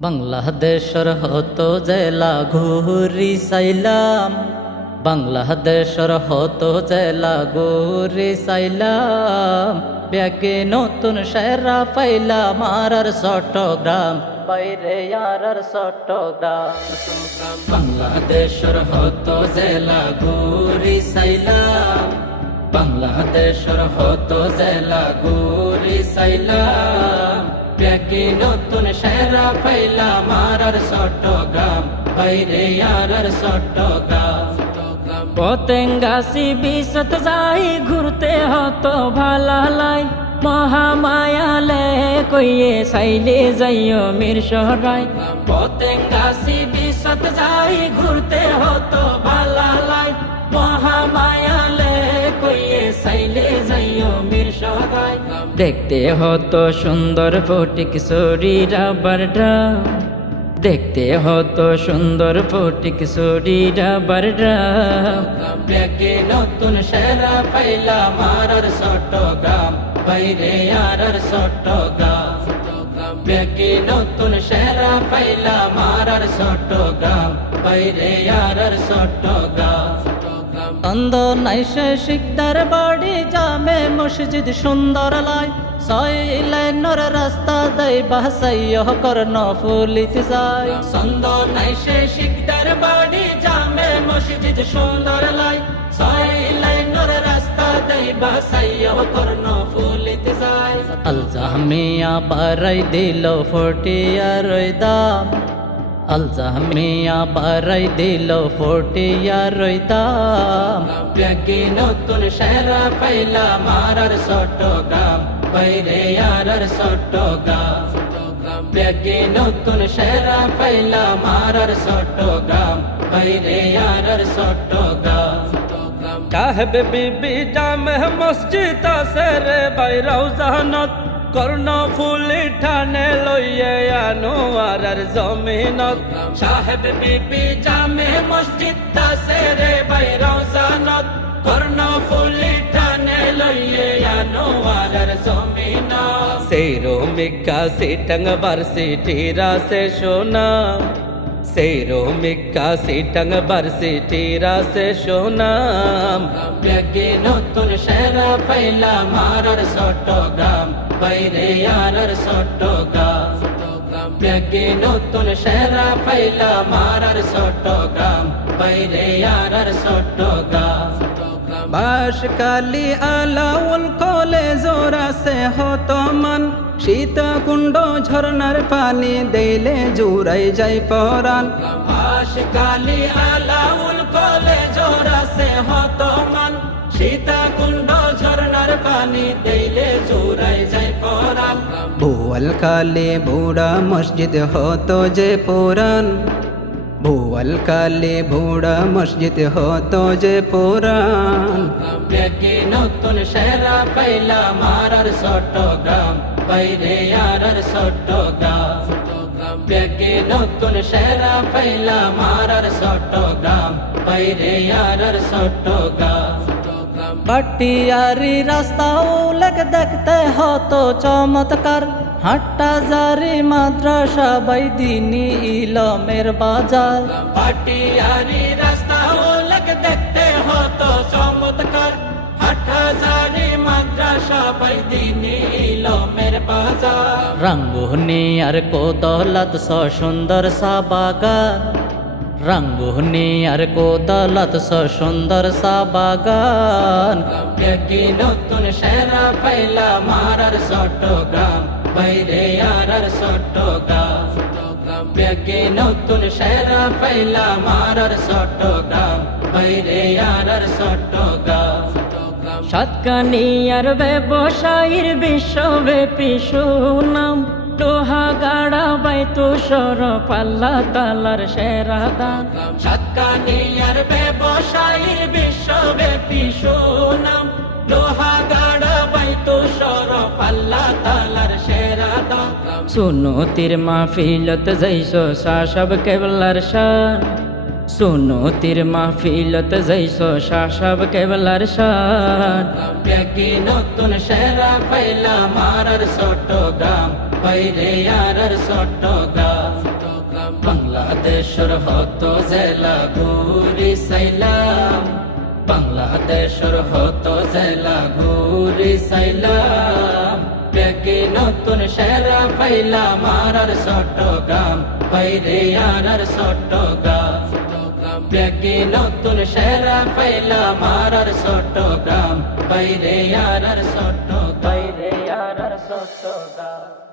বাংলাদেশের হতো জেলা ঘুরি চাইলাম, বাংলাদেশের হতো জেলা ঘুরি চাইলাম, ব্যাগে নতুন সেরা পাইলাম আর চট্টগ্রাম বাইরে আর চট্টগ্রাম। বাংলাদেশের হতো জেলা ঘুরি চাইলাম, বাংলাদেশের হতো জেলা ঘুরি চাইলাম, ব্যাগে নতুন সেরা পাইলাম আর চট্টগ্রাম বাইরে আর চট্টগ্রাম। পতেঙ্গাসি বিশত যাই ঘুরতে হতো ভালালাই, মহামায়ালে কইয়ে সাইলে যাইও মির শহরাই। পতেঙ্গাসি বিশত যাই ঘুরতে হতো ভালালাই, মহামায়ালে কইয়ে সাইলে যাইও মির শহরাই। দেখতে হতো সুন্দর ফটিক শরীরা বারড্রাম, দেখতে হতো সুন্দর ফটিক শরীরা বারড্রাম, ব্যাগে নতুন সেরা পাইলাম আর চট্টগ্রাম বাইরে আর চট্টগ্রাম। ব্যাগে নতুন সেরা পাইলাম আর চট্টগ্রাম বাইরে আর চট্টগ্রাম। তন্দ নাইশে শিকদার বাড়ি জামে মসজিদ সুন্দর লাই, ছয় লাইনের রাস্তা দেই বাসাইয় কর্ণ ফুলিত যায়। সন্দ নাইশে শিকদার বাড়ি জামে মসজিদ সুন্দর লাই, ছয় লাইনের রাস্তা দেই বাসাইয় কর্ণ ফুলিত যায়। আল জামিয়া বারাই দিল ফটিয়ার দাম, আল জামিয়া বারাই দিল ফটিয়ার দাম, ব্যাগে নতুন সেরা পাইলাম আর চট্টগ্রাম বাইরে আর চট্টগ্রাম। ব্যাগে নতুন সেরা পাইলাম আর চট্টগ্রাম বাইরে আর চট্টগ্রাম। সাহেব বিবি জামে মসজিদ আছে রে ভাই রওজানত, কর্ণ ফুলি ঠানে লইয়ে আনোয়ার জমিনত। সাহেব বিবি জামে মসজিদ আছে রে ভাই রওজানত, কর্ণ ফুলি ঠানে লইয়ে আনোয়ার জমিনত। সেরো মিকা সিটং ভার্সিটি রাসে সোনা, সেরো মিকা সিটং ভার্সিটি রাসে সোনাম, ব্যাগে নতুন সেরা পাইলাম আর চট্টগ্রাম বাইরে আর চট্টগ্রাম। ব্যাগে নতুন সেরা পাইলাম আর চট্টগ্রাম বাইরে আর চট্টগ্রাম। বাসকালি আলাউল কলেজ রাসে হতো মান, সীতাকুণ্ড ঝর্ণার পানি দেইলে জুড়াই যাই পরাণ। বাসকালি আলাউল কলেজ রাসে হতো মান, সীতাকুণ্ড ঝর্ণার পানি দেইলে জুড়াই যাই পরাণ। ভুয়াল কালে বুড়া মসজিদ হতো যে পুরাণ, ভুয়াল কালে বুড়া মসজিদ হতো যে পুরাণ। ব্যাগে নতুন সেরা পাইলাম আর চট্টগ্রাম বাইরে আর চট্টগ্রাম। ব্যাগে নতুন সেরা পাইলাম আর চট্টগ্রাম বাইরে আর চট্টগ্রাম। পাটিয়ারি রাস্তাও লেখ দেখতে হতো চমৎকার, হাট্টা জারি মাদ্রাসা বাইদিনী ইলমের বাজার। পাটিয়ারি রাস্তাও লেখ দেখতে হতো চমৎকার, হাট্টা জারি মাদ্রাসা বাইদিনী ইলমের বাজার। রাঙ্গুনি আর কোদলাত সুন্দর সাবাগান, রাঙ্গুনি আর কোদলাত সুন্দর সাবাগান, ব্যাগে নতুন সেরা পাইলাম আর চট্টগ্রাম বাইরে আর চট্টগ্রাম। ব্যাগে নতুন সেরা পাইলাম আর চট্টগ্রাম বাইরে আর চট্টগ্রাম। সাতকানিয়ার ব্যবসায়ীর বিশ্বব্যাপী সুনাম, লোহা গাড়া বাইতুসর পাল্লা তালার সেরা দান। সাতকানিয়ার ব্যবসায়ীর বিশ্বব্যাপী সুনাম, লোহা গাড়া বাইতুসর পাল্লা তালার সেরা দান। সুনতির মাহফিলত যাইছো সাসব কেবলার শান, সুনতির মাহফিলত যাইছো সাসব কেবলার শান। ব্যাগে নতুন সেরা পাইলাম আর চট্টগ্রাম বাইরে আর চট্টগ্রাম। বাংলাদেশের হতো জেলা ঘুরি সাইলাম, বাংলাদেশের হতো জেলা ঘুরি সাইলাম। ব্যাগে নতুন সেরা পাইলাম আর চট্টগ্রাম, বাইরে আর চট্টগ্রাম। ব্যাগে নতুন সেরা পাইলাম আর চট্টগ্রাম, বাইরে আর চট্টগ্রাম, বাইরে আর চট্টগ্রাম।